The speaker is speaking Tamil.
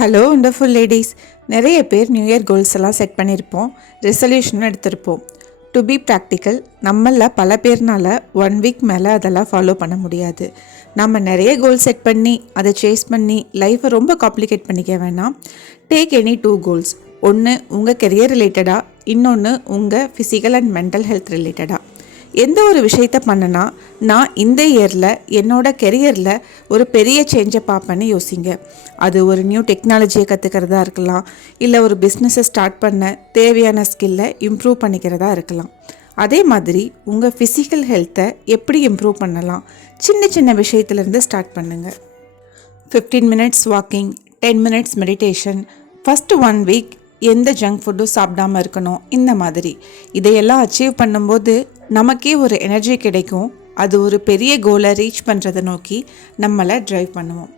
Hello wonderful ladies. நிறைய பேர் நியூ இயர் கோல்ஸ் எல்லாம் செட் பண்ணியிருப்போம், ரெசல்யூஷனும் எடுத்திருப்போம். டு பி ப்ராக்டிக்கல், நம்மள பல பேர்னால 1 வீக் மேலே அதெல்லாம் ஃபாலோ பண்ண முடியாது. நம்ம நிறைய கோல் செட் பண்ணி அதை சேஸ் பண்ணி லைஃப்பை ரொம்ப காம்ப்ளிகேட் பண்ணிக்க வேணாம். Take any 2 goals. ஒன்று உங்கள் கெரியர் ரிலேட்டடாக, இன்னொன்று உங்கள் ஃபிசிக்கல் அண்ட் மென்டல் ஹெல்த் ரிலேட்டடாக. எந்த ஒரு விஷயத்த பண்ணனா நான் இந்த இயரில் என்னோடய கெரியரில் ஒரு பெரிய சேஞ்சை பார்ப்பேன்னு யோசிங்க. அது ஒரு நியூ டெக்னாலஜியை கற்றுக்கிறதா இருக்கலாம், இல்லை ஒரு பிஸ்னஸை ஸ்டார்ட் பண்ண தேவையான ஸ்கில்லை இம்ப்ரூவ் பண்ணிக்கிறதா இருக்கலாம். அதே மாதிரி உங்கள் ஃபிசிக்கல் ஹெல்த்தை எப்படி இம்ப்ரூவ் பண்ணலாம், சின்ன சின்ன விஷயத்துலேருந்து ஸ்டார்ட் பண்ணுங்கள். 15 minutes walking, 10 minutes meditation, first 1 week எந்த ஜங்க் ஃபுட்டும் சாப்பிடாமல் இருக்கணும். இந்த மாதிரி இதையெல்லாம் அச்சீவ் பண்ணும்போது நமக்கே ஒரு எனர்ஜி கிடைக்கும். அது ஒரு பெரிய கோலை ரீச் பண்ணுறதை நோக்கி நம்மளை ட்ரைவ் பண்ணுவோம்.